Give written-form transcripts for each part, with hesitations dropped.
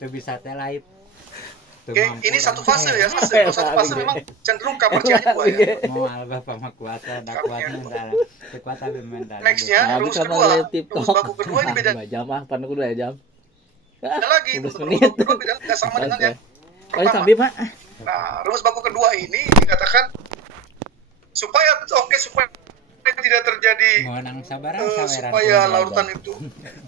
Tuh bisa teh live. Oke, ini satu fase ya, fase. Kalau satu fase memang cenderung kapercianya 2 ya. Mau alba pama kuasa, dak kuatnya entar. Kuat tapi mental. Nextnya, rumus karena kedua. lihat TikTok. Rumus baku kedua ini beda 2 jam pan aku 2 jam. Ada lagi, 15 rumus menit. baku kedua beda, nggak sama dengan yang Oh, pertama. sambil Pak. Nah, rumus baku kedua ini dikatakan supaya tidak terjadi Ngonang sabaran supaya larutan itu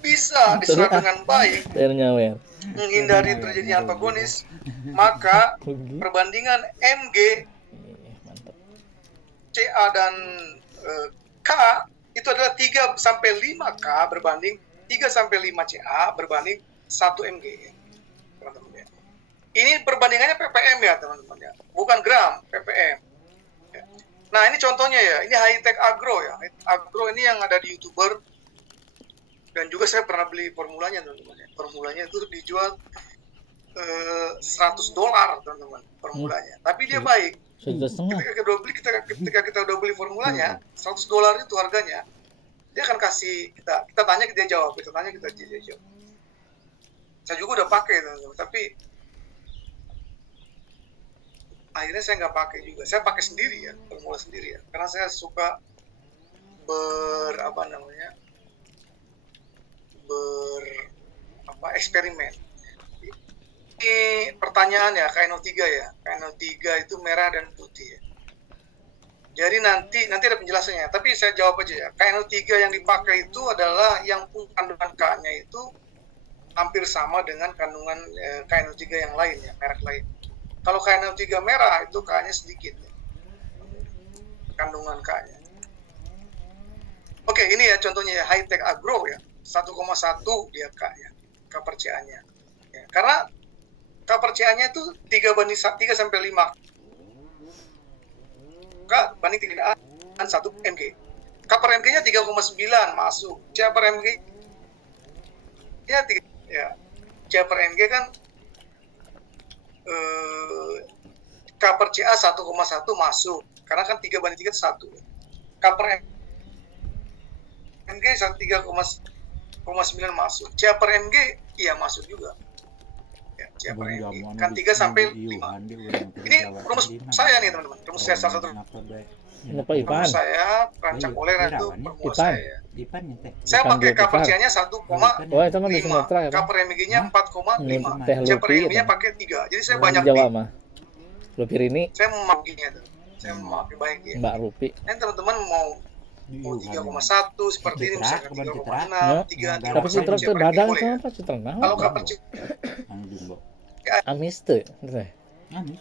bisa diserap dengan baik, Saya nyawer. menghindari terjadinya antagonis, maka perbandingan Mg, Mantap. Ca dan K itu adalah 3 sampai 5 K berbanding 3 sampai 5 Ca berbanding 1 Mg. Teman-teman ya. Ini perbandingannya ppm ya, teman-teman ya. Bukan gram, ppm. Ya. Nah, ini contohnya ya. Ini high tech agro ya. Agro ini yang ada di YouTuber. Dan juga saya pernah beli formulanya, teman-teman ya. Formulanya itu dijual $100, teman-teman, formulanya. Tapi dia baik. $1,500. Ketika kita udah beli formulanya, $100 itu harganya. Dia akan kasih kita tanya, dia jawab, kita tanya, dia jawab. Saya juga udah pakai, teman-teman, tapi akhirnya saya nggak pakai juga. Saya pakai sendiri ya, formula sendiri ya, karena saya suka eksperimen. Ini pertanyaan ya, KNO3 ya. KNO3 itu merah dan putih ya. Jadi nanti ada penjelasannya, tapi saya jawab aja ya. KNO3 yang dipakai itu adalah yang kandungan K-nya itu hampir sama dengan kandungan KNO3 yang lain ya, merek lain. Kalau KNO3 merah itu K-nya sedikit ya. Kandungan K-nya. Oke, ini ya contohnya ya, high tech agro ya. 1,1 dia K ya, kaperciaannya. Ya, karena kaperciaannya itu 3 sampai 5 K banding 3 dan 1 mg. K per mg-nya 3,9 masuk. C per mg ya 3 ya. C per mg kan K per Ca 1,1 masuk. Karena kan 3 banding 3 itu 1. K per mg 3,9 masuk. C per mg iya masuk juga. Ya, C per mg kan 3 sampai 5. Ini rumus saya nih, teman-teman. Rumus saya salah satu. Kenapa Ipan? Rumus saya rancang oleh itu formula saya. Ipan ya teh. Saya pakai kaperciaannya 1,5. Oh, itu mah di Sumatera ya. K per mg-nya 4,5. Teh C per Lupi. mg-nya pakai 3. Jadi saya Di banyak Jawa nih. mah. Lupi ini Saya memakainya tuh. Saya memakai baik ya. Mbak Lupi. Nanti teman-teman mau 3,1 seperti ini misalkan 3,6, 3, Tapi Citra tuh dadang sama apa Citra? Kalau kaperciaan Amis tuh. Amis.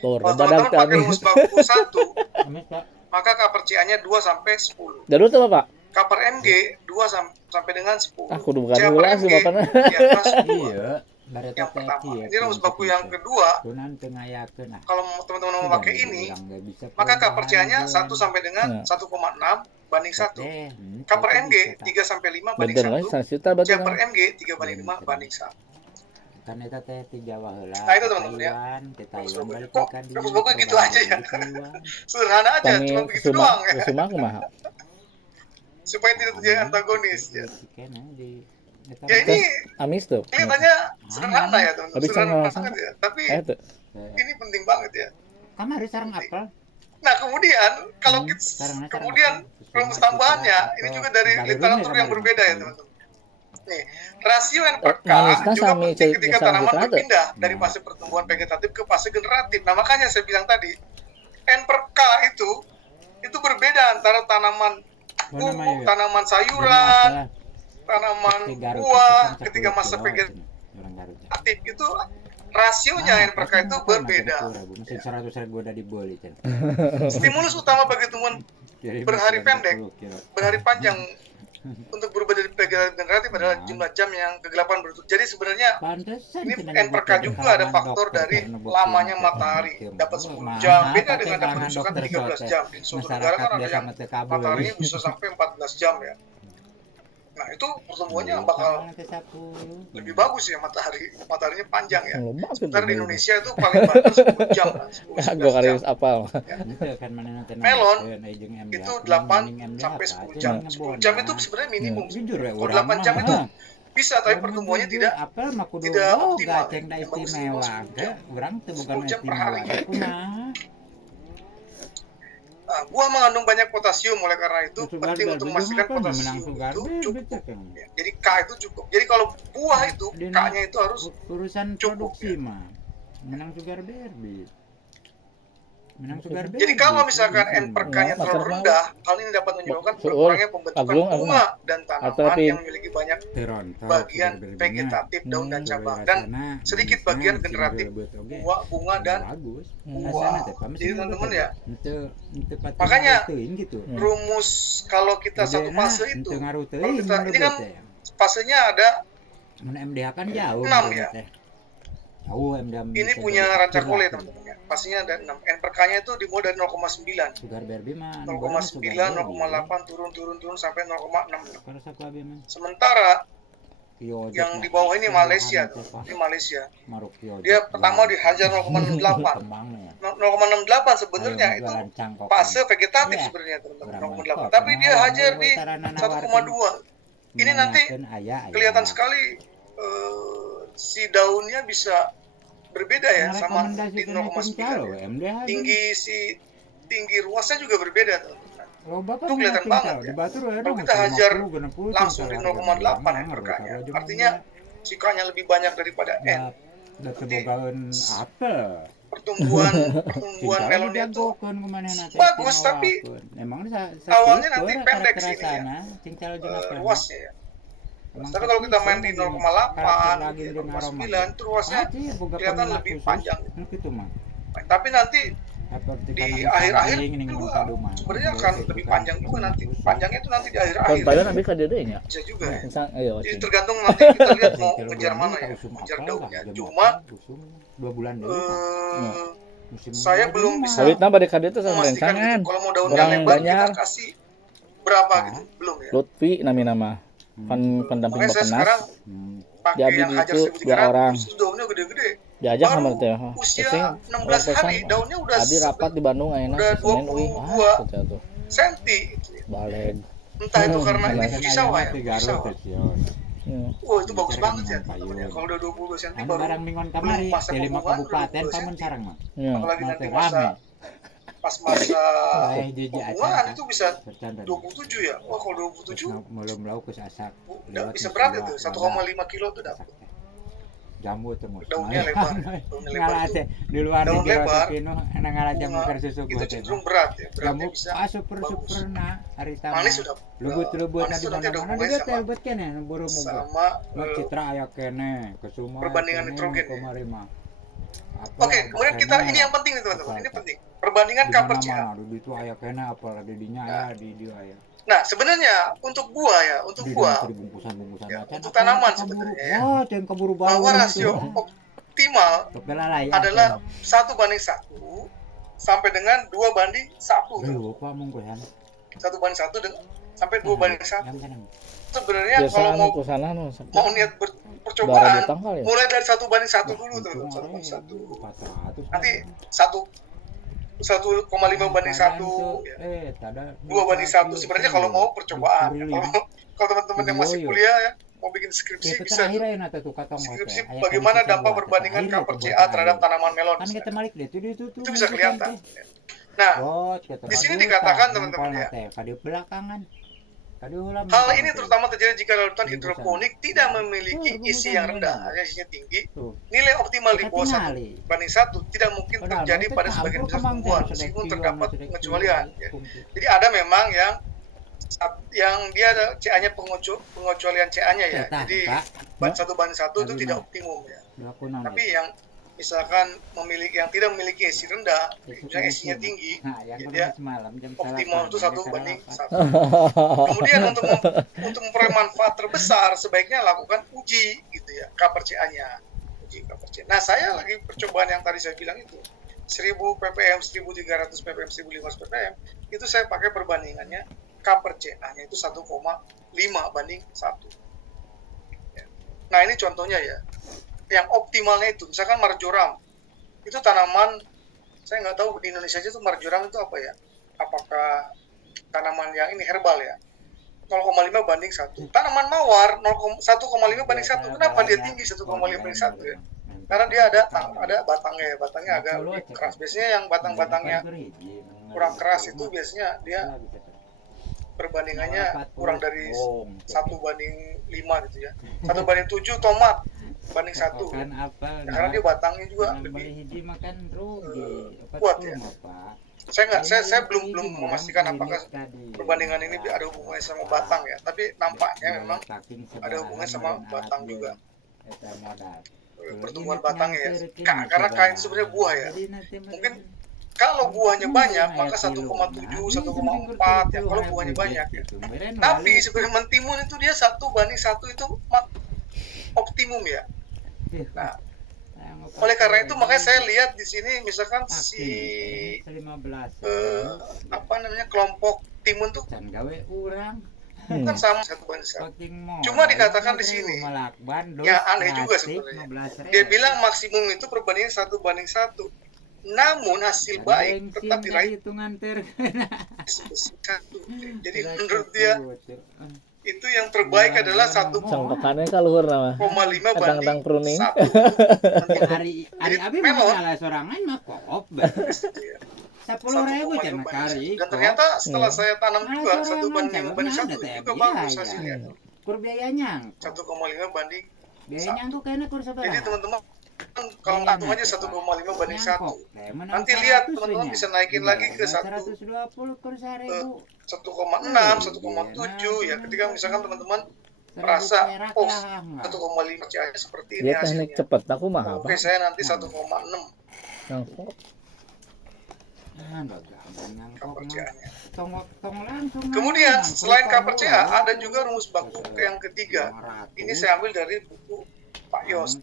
Bor kalau badan teman-teman pakai rumus baku 1, Amis Pak. maka kaperciaannya 2 sampai 10. Dulu tuh Pak. K per mg 2 sampai dengan 10. Aku udah bukan C per ulah sih mg bapaknya. di atas 2. Iya. Bareta Yang teh pertama. kieu. Ini rumus baku yang kedua. Tunan tengayakeun nah. Kalau teman-teman mau pakai ini, maka kaperciaannya 1 sampai dengan 1,6 banding 1. K per mg 3 sampai 5 banding Bener lah, 1. 1 juta C berarti. per mg 3 banding 5 banding 1. Kan eta teh di Jawa heula. Nah, itu teman-teman ya. Kita Taiwan balik Kok ka di. rumus baku gitu aja ya? Sederhana aja, Kami cuma begitu doang ya. Kusuma kumaha. Supaya tidak terjadi antagonis ya. Ya Terus ini Amis tuh. kelihatannya sederhana ya teman-teman. Habis Sederhana sama- banget ya. Tapi Tuh. ini penting banget ya. Kamari sareng apel. Nah kemudian kalau kemudian rumus tambahannya ini juga dari literatur yang berbeda ya teman-teman. Nih, rasio N per K Manisnya juga sami penting ketika sama tanaman kita ada. berpindah dari fase pertumbuhan vegetatif ke fase generatif. Nah makanya saya bilang tadi N per K itu berbeda antara tanaman pupuk, tanaman sayuran, tanaman buah ketika masa vegetatif itu rasionya N per K itu berbeda. Stimulus utama bagi tumbuhan berhari pendek, berhari panjang untuk berubah dari vegetatif generatif adalah jumlah jam yang kegelapan bertutup. Jadi sebenarnya ini N per K juga ada faktor dari lamanya matahari. Dapat 10 jam, beda dengan dapat misalkan 13 jam. Di suatu negara kan ada yang mataharinya bisa sampai 14 jam ya. Nah itu pertumbuhannya bakal lebih bagus ya, mataharinya panjang ya. Sebentar di Indonesia itu paling banyak 10 jam kan, 10 Gua kali 11 jam. apal. Melon itu 8 sampai 10 jam. 10 jam itu sebenarnya minimum. Kalau 8 jam itu bisa, tapi pertumbuhannya tidak apel mah kudu tidak boga optimal. ceng da Yang bagus itu istimewa 10 ke jam. urang teh bukan 10 jam per istimewa hari. teh kumaha. Nah, buah mengandung banyak potasium, oleh karena itu Sugar penting bear untuk bejong memastikan apa menang potasium sugar itu bear cukup. becek yang. Ya, jadi K itu cukup. Jadi kalau buah itu Dina K-nya itu harus urusan cukup, produksi mah menang sugar bear bit. Menang sugar bear. Jadi kalau misalkan bit. N per K-nya Nah, terlalu masalah rendah, hal ini dapat menyebabkan Suul, berkurangnya pembentukan agung, bunga dan tanaman Tapi- yang memiliki banyak Terontok bagian sugar bear vegetatif daun dan cabang dan sedikit bagian generatif buah, bunga dan bagus. buah. Jadi teman-teman ya, Ente Makanya, gitu. rumus kalau kita satu fase itu, kalau kita ini kan fasenya ada mun MDH kan jauh. 6 ya. Jauh MDH. Ini punya Rancakole teman-teman ya. Fasenya ada 6. N per K-nya itu dimulai dari 0,9. Sugar bear mah 0,9, 0,8 turun sampai 0,6. Kalau saku abi mah. Sementara yang di bawah ini Malaysia tuh. Ini Malaysia. Dia pertama dihajar 0,68. 0,68 sebenarnya itu fase vegetatif sebenarnya teman-teman. 0,8. Tapi dia hajar di 1,2. Ini nanti kelihatan sekali si daunnya bisa berbeda ya sama di 0,9. Tinggi ruasnya juga berbeda teman-teman. Itu kelihatan banget ya. Kalau kita hajar langsung di 0,8 per K-nya, artinya si K-nya lebih banyak daripada N. Nanti pertumbuhan melonnya itu bagus, tapi awalnya nanti pendek sih ya, ruasnya ya. Tapi kalau kita main di 0,8, 0,9 itu ruasnya kelihatan lebih panjang. Tapi nanti di akhir-akhir juga sebenarnya akan lebih panjang juga nanti. Panjangnya itu nanti di akhir-akhir. Panjangnya nanti ke dedenya. Bisa juga ya. Ayo, Jadi tergantung nanti kita lihat mau ngejar mana ya, ngejar daunnya. Cuma 2 bulan dulu. Saya belum bisa Sawit nambah di kade itu sama memastikan rencangan. gitu. Kalau mau daunnya Orang lebar kita Banjar. kasih berapa gitu, belum ya. Lutfi nama pendamping Makanya saya sekarang Bapenas. pakai Diambil yang hajar itu 1300, orang. itu daunnya gede-gede. Diajak sama Baru teh. usia 16 hari daunnya udah Abi rapat di Bandung enak udah Senin 22 tuh. senti. Baleg. Entah itu karena ini Kan Fujisawa ya. ayamnya Fujisawa. Wah, itu bagus Bicara banget ya dengan teman-teman ya. payung. Kalau udah 22 cm Anu baru barang minggon kamari belum masa di 5 pembuahan, kabupaten 22 pamun cm. sareng mah. Ya. Apalagi nanti Mate masa rame. pas masa Lain jiji pembuahan acan. itu bisa Bercanda. 27 ya. Wah, kalau 27 belum lauk ke sasak. udah bisa berat itu 1,5 kilo tuh dapat. Jambu temu. Daunnya lebar. Daunnya lebar Ngalah itu. teh di luar Daun di lebar, pino ngalah jamu bunga keur susu itu cenderung berat ya. Beratnya Jamu bisa super bagus. na hari tamu. Manis sudah. Lubut-lubut Manis di itu nanti ada mana-mana hubungannya juga teh lubut kene buru mugo. sama Citra aya kene, kesuma. perbandingan nitrogen ya. Kemari mah. Oke, kemudian kita ini yang penting nih teman-teman. Ini penting. Perbandingan cover CA. Di itu aya kene apa di dinya aya di dia aya. Nah, sebenarnya untuk buah ya, untuk buah bungkusan-bungkusan ya, acan. untuk tanaman sebenarnya ya. Wah, yang keburu baru. Bahwa rasio optimal adalah 1:1 sampai dengan 2:1. Lupa mungkin. 1:1 sampai 2:1. Sebenarnya Biasa kalau mau ke sana mau niat percobaan ya. mulai dari 1:1 dulu tuh, 1:1. Nanti 1,5:1 ya. 2:1 sebenarnya kalau mau percobaan. Ya. Kalau teman-teman yang masih kuliah ya, mau bikin skripsi bisa skripsi bagaimana dampak perbandingan cover CA terhadap tanaman melon. Itu bisa kelihatan. Nah, di sini dikatakan teman-teman ya, hal ini terutama terjadi jika larutan hidroponik tidak memiliki isi yang rendah, isinya tinggi. Nilai optimal di bawah 1:1 tidak mungkin terjadi pada sebagian besar tumbuhan, meskipun terdapat pengecualian. Ya. Jadi ada memang yang dia ada CA-nya pengecualian CA-nya ya. Jadi 1:1 itu tidak optimum ya. Tapi yang misalkan yang tidak memiliki isi rendah, misalnya isinya tinggi, dia optimal itu 1:1. Kemudian untuk memperoleh manfaat terbesar, sebaiknya lakukan uji gitu ya, cover CA-nya. Uji cover CA. Nah, saya lagi percobaan yang tadi saya bilang itu, 1000 ppm, 1300 ppm, 1500 ppm, itu saya pakai perbandingannya, cover CA-nya itu 1,5:1. Nah, ini contohnya ya. Yang optimalnya itu, misalkan marjoram, itu tanaman, saya nggak tahu di Indonesia itu marjoram itu apa ya, apakah tanaman yang ini herbal ya, 0,5 banding 1. Tanaman mawar 1,5 banding 1. Kenapa dia tinggi 1,5 banding 1 ya? Karena dia ada batangnya ya. Batangnya agak lebih keras. Biasanya yang batang-batangnya kurang keras itu biasanya dia perbandingannya kurang dari 1:5 gitu ya. 1:7 tomat banding 1. Karena dia batangnya juga lebih kuat ya. Saya belum memastikan apakah perbandingan ini ada hubungannya sama batang ya, tapi nampaknya memang ada hubungannya sama batang juga, pertumbuhan batangnya ya. Karena kain sebenarnya buah ya. Mungkin kalau buahnya banyak maka 1,7, 1,4 ya, kalau buahnya banyak ya. Tapi sebenarnya mentimun itu dia 1:1 itu optimum ya. Nah, oleh karena itu makanya saya lihat di sini misalkan kelompok timun tuh kan sama 1:1. Cuma dikatakan di sini ya aneh juga sebenarnya. Dia bilang maksimum itu perbandingan 1:1. Namun hasil baik tetap diraih 1. Jadi menurut dia itu yang terbaik adalah 1,5 Cangkekannya kaluhur nama. banding 1. Hari abi masalah sorangan mah koop. 10.000 cenah kari. Dan ternyata setelah saya tanam juga 1:1 juga bagus hasilnya. Kur biayanya 1,5 banding. Biayanya tuh kayaknya kur seberapa. Jadi teman-teman kalau hitung aja 1,5 banding 1. Nanti lihat teman-teman bisa naikin lagi ke 120 kur 1.000. 1,6, 1,7 ya. Ketika misalkan teman-teman merasa 1,5 aja seperti ini Dia teknik hasilnya. cepet, aku mah apa? Oke, saya nanti 1,6 Langsung. kepercayaannya. Tong langsung. Kemudian selain KPCA ada juga rumus baku yang ketiga. Ini saya ambil dari buku Pak Yos.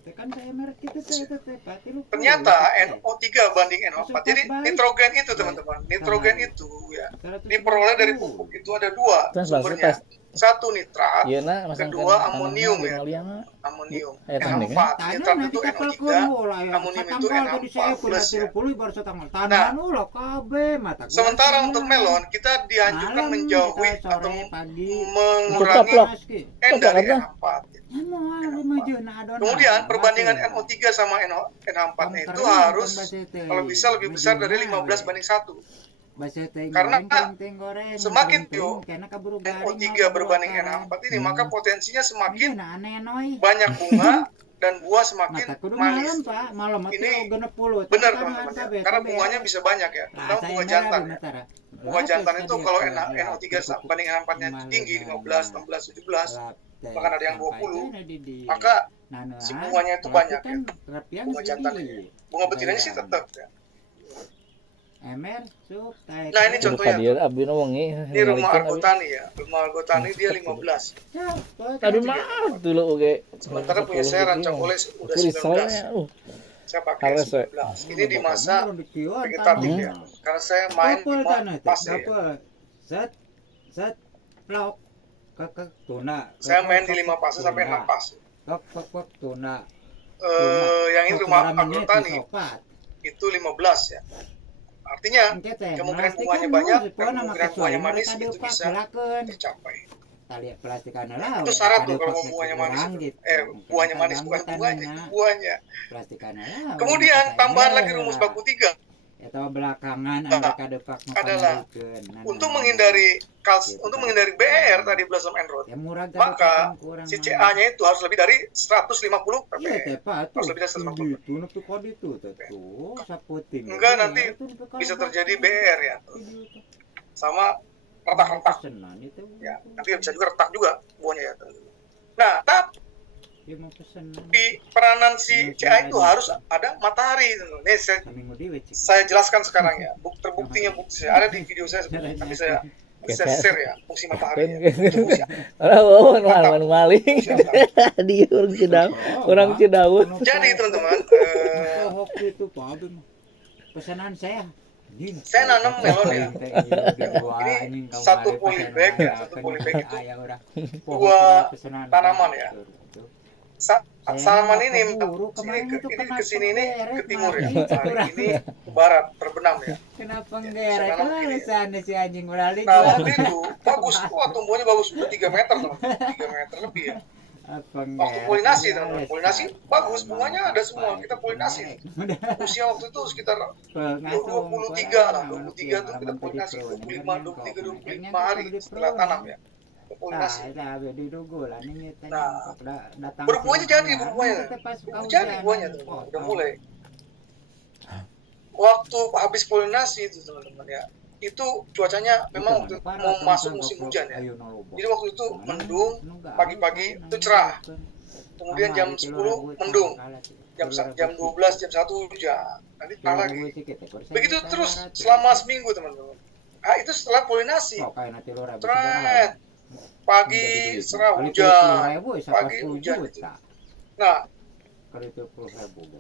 Ternyata NO3 banding NO4. Jadi nitrogen itu teman-teman, nitrogen itu ya diperoleh dari pupuk itu ada 2 sumbernya. Satu nitrat, kedua amonium ya. Amonium NH4. Nitrat itu NO3, amonium itu NH4 plus ya. Nah, sementara untuk melon kita dianjurkan menjauhi atau mengurangi N dari NH4. Kemudian perbandingan NO3 sama NH4 itu harus kalau bisa lebih besar dari 15:1. Karena semakin NO3 berbanding NH4 ini maka potensinya semakin banyak bunga dan buah semakin manis. Ini benar teman-teman ya. Karena bunganya bisa banyak ya. Terutama bunga jantan ya. Bunga jantan itu kalau NO3 banding NH4-nya tinggi 15, 16, 17 bahkan ada yang 20, maka si bunganya itu banyak ya. Bunga jantan ini. Bunga betinanya sih tetap ya. Nah ini contohnya. Ini rumah Argotani ya. Rumah Argotani dia 15. Tadi mah dulu oke. Sementara punya saya rancang oleh udah 19. Saya pakai 19. Ini di masa vegetatif ya. Karena saya main di fase ya. Saya main di 5 fase sampai 6 fase. Yang ini rumah Argotani itu 15 ya. Artinya kemungkinan bunganya banyak dan kemungkinan bunganya manis itu bisa tercapai. Itu syarat tuh kalau mau bunganya manis. Buahnya manis bukan buahnya. Kemudian tambahan lagi rumus baku 3. Adalah untuk menghindari BR tadi Blossom and Root, maka si CA-nya itu harus lebih dari 150 ppm. Harus lebih dari 150. Enggak nanti bisa terjadi BR ya. Sama retak-retak. Ya, nanti bisa juga retak juga buahnya ya. Nah, tapi peranan si CA itu harus ada matahari. Nih saya jelaskan sekarang ya. Terbuktinya bukti ada di video saya sebenarnya. Nanti saya share ya fungsi matahari. Orang maling. Dia orang Cidaun. Jadi teman-teman, pesanan saya nanam melon ya. Ini satu polybag ya. Satu polybag itu 2 tanaman ya. tanaman ini ke sini ini ke timur ya, hari ini ke barat terbenam ya. Kenapa Ya, ngeret? saya tanam Kalau ini. sana si anjing beralih. Nah waktu itu bagus, wah tumbuhnya bagus, udah 3 meter teman, 3 meter lebih ya. Waktu polinasi teman, polinasi bagus, bunganya ada semua, kita polinasi. Usia waktu itu sekitar 23 lah, 23 tuh kita polinasi, 25 hari setelah tanam ya, kita polinasi. Berbuahnya jadi, berbuahnya jadi buahnya teman, udah mulai. Waktu habis polinasi itu teman-teman ya, itu cuacanya memang waktu mau masuk musim hujan ya. Jadi waktu itu mendung, pagi-pagi itu cerah. Kemudian jam 10 mendung. Jam 12, jam 1 hujan. Nanti cerah lagi. Begitu terus selama seminggu teman-teman. Nah, itu setelah polinasi. Tret. Pagi cerah hujan. Pagi hujan itu. Nah,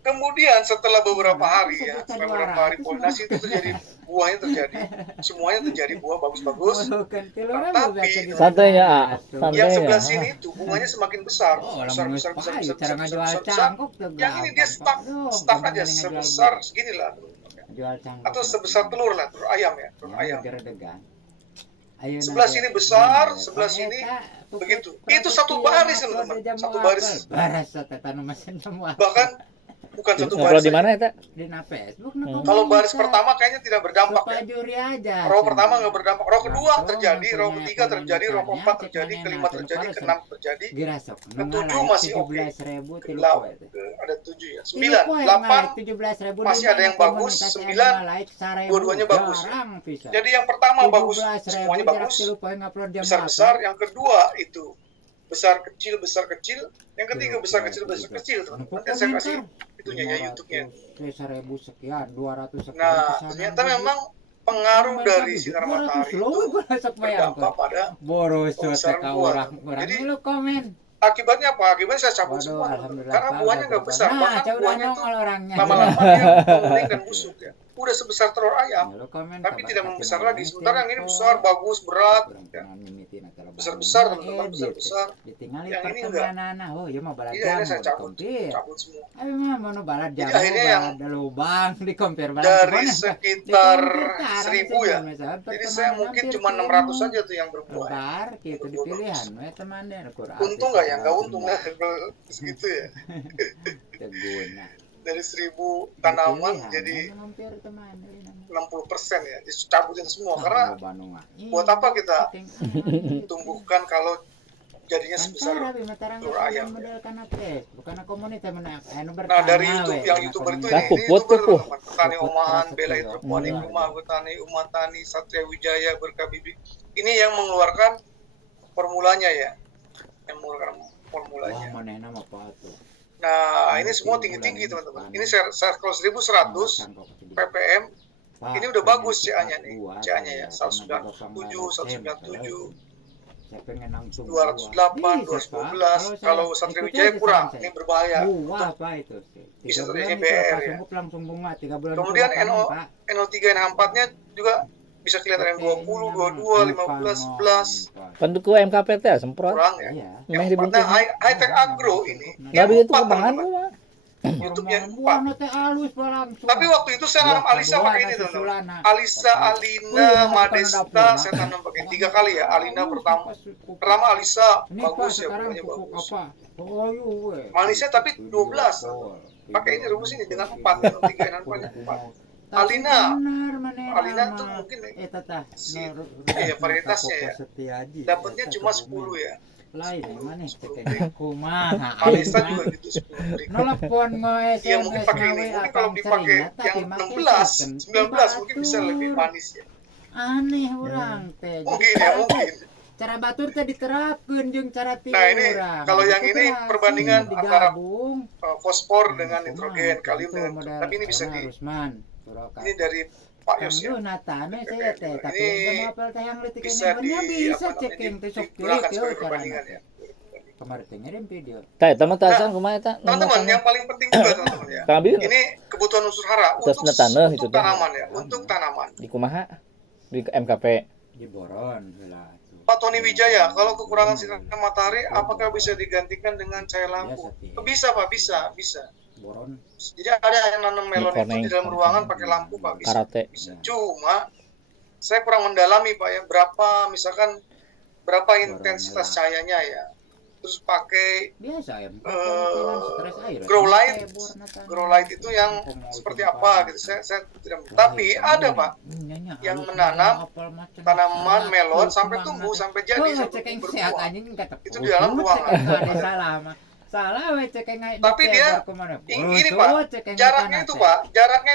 kemudian setelah beberapa hari ya, setelah beberapa hari polinasi itu terjadi, buahnya terjadi, semuanya terjadi buah bagus-bagus. Tapi Santainya, yang sebelah santainya. sini itu bunganya semakin besar, besar. Yang ini dia stuck aja sebesar segini lah, atau sebesar telur lah, telur ayam ya, telur ayam. Sebelah sini besar, sebelah sini begitu. Itu satu baris teman-teman, satu baris. Bahkan bukan satu Ngobrol baris. di mana ya, Di Facebook. Kalau baris pertama kayaknya tidak berdampak ya. Aja. Row pertama nggak berdampak, row kedua terjadi, row ketiga terjadi, row keempat terjadi, kelima terjadi, keenam terjadi, ketujuh masih oke. Ada 7 ya, 9, 8 masih ada yang bagus, 9 dua-duanya bagus. Jadi yang pertama bagus, semuanya bagus, besar-besar. Yang kedua itu besar kecil, yang ketiga besar kecil. Nanti saya kasih itunya ya, YouTube-nya. 1.000 sekian, 200 sekian. Nah, ternyata memang pengaruh dari sinar matahari itu berdampak pada pembesaran buah. Jadi akibatnya apa? Akibatnya saya cabut semua, karena buahnya nggak besar, bahkan buahnya itu lama-lama dia kuning dan busuk ya. Udah sebesar telur ayam, tapi tidak membesar lagi. Sementara yang ini besar, bagus, berat, ya. Besar-besar teman-teman, besar. Yang ini enggak. Jadi akhirnya saya cabut semua. Jadi akhirnya yang dari sekitar 1.000 ya. Jadi saya mungkin cuma 600 saja tuh yang berbuah. Untung nggak ya? Nggak untung lah segitu ya. Dari 1.000 tanaman jadi 60% ya, dicabutin semua. Karena buat apa kita tumbuhkan kalau jadinya sebesar telur ayam. Nah dari YouTube, yang YouTuber itu ini YouTuber teman-teman, petani omahan, bela hidroponik, rumah petani, umat tani, Satria Wijaya, Berkah Bibi. Ini yang mengeluarkan formulanya ya, yang mengeluarkan formulanya. Nah ini semua tinggi-tinggi teman-teman. Ini kalau 1.100 ppm. Ini udah bagus CA-nya nih, CA-nya ya, 197, 208, 212. Kalau Satria Wijaya kurang, ini berbahaya. Bisa terjadi BR ya. Kemudian NO3 NH4-nya juga bisa kelihatan yang 20, 22, 15, 11. Pendukung MKPT semprot. Kurang ya. Meh Yang 4, nah high tech agro ini. Tapi itu 4 kebangan teman-teman. YouTube-nya 4. Tapi waktu itu saya nanam Alisa pakai ini teman-teman. Alisa, Alina, Madesta, saya tanam pakai 3 kali ya. Alina pertama Alisa bagus ya, bunganya bagus. Manisnya tapi 12. Pakai ini rumus ini dengan 4, 3 dan 4. Alina itu mungkin varietasnya ya. Dapatnya cuma 10 ya. Alisa juga gitu 10. Iya mungkin pakai ini. Mungkin kalau dipakai yang 16, 19 mungkin bisa lebih manis ya. Aneh orang teh. Mungkin ya, mungkin. Cara batur teh diterapkeun jeung cara tiru Nah ini orang. kalau yang ini perbandingan antara digabung, fosfor dengan nitrogen, kalium dengan nitrogen. Tapi ini bisa di ini dari Pak Yos ya. Ini bisa digunakan sebagai perbandingan ya. Kemarin ngirim video. Tah teman-teman kumaha eta? Teman-teman yang paling penting juga teman-teman ya. Ini kebutuhan unsur hara untuk tanaman ya, untuk tanaman. Di kumaha? Di MKP. Di boron heula tuh. Pak Tony Wijaya, kalau kekurangan sinar matahari, apakah bisa digantikan dengan cahaya lampu? Bisa Pak, bisa. Boron. Jadi ada yang nanam melon itu di dalam ruangan pakai lampu Pak, bisa. Karate. Cuma saya kurang mendalami Pak ya, berapa intensitas cahayanya ya. Terus pakai Biasa ya. grow light itu yang seperti apa gitu. Saya tidak, tapi ada Pak yang menanam tanaman melon sampai tumbuh sampai jadi sampai berbuah. Itu di dalam ruangan. Tapi dia ini Pak, jaraknya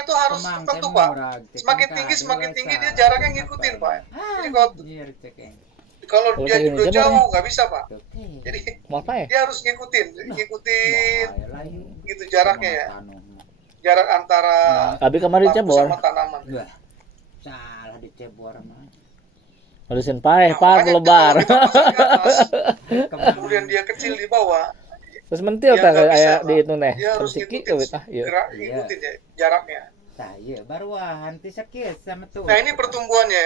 itu harus tertentu Pak. Semakin tinggi dia jaraknya ngikutin Pak. Jadi kalau dia juga jauh nggak bisa Pak. Jadi dia harus ngikutin gitu jaraknya ya. Jarak antara Tapi kemarin lampu cebor. sama tanaman. Salah dicebor mah. Harusin paeh, Pak, makanya lebar. kita pasang di atas, kemudian dia kecil di bawah. Terus mentil Ya, tak nggak bisa, kayak Pak. di itu neh. Dia harus Terus sikit ngikutin ke iya. ngikutin ya jaraknya. Saya baru anti sakit sama tuh. Nah, ini pertumbuhannya.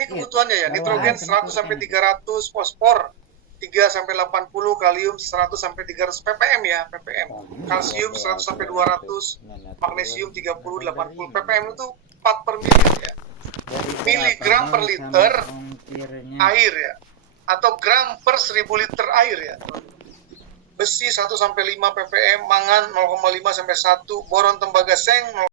Ini kebutuhannya ya. Nitrogen 100 sampai 300, fosfor 3 sampai 80, kalium 100 sampai 300 ppm ya, ppm. Kalsium 100 sampai 200, magnesium 30 80. ppm itu 4 per mili ya. Miligram per liter air ya. Atau gram per 1000 liter air ya. Besi 1 sampai 5 ppm, mangan 0,5 sampai 1, boron tembaga seng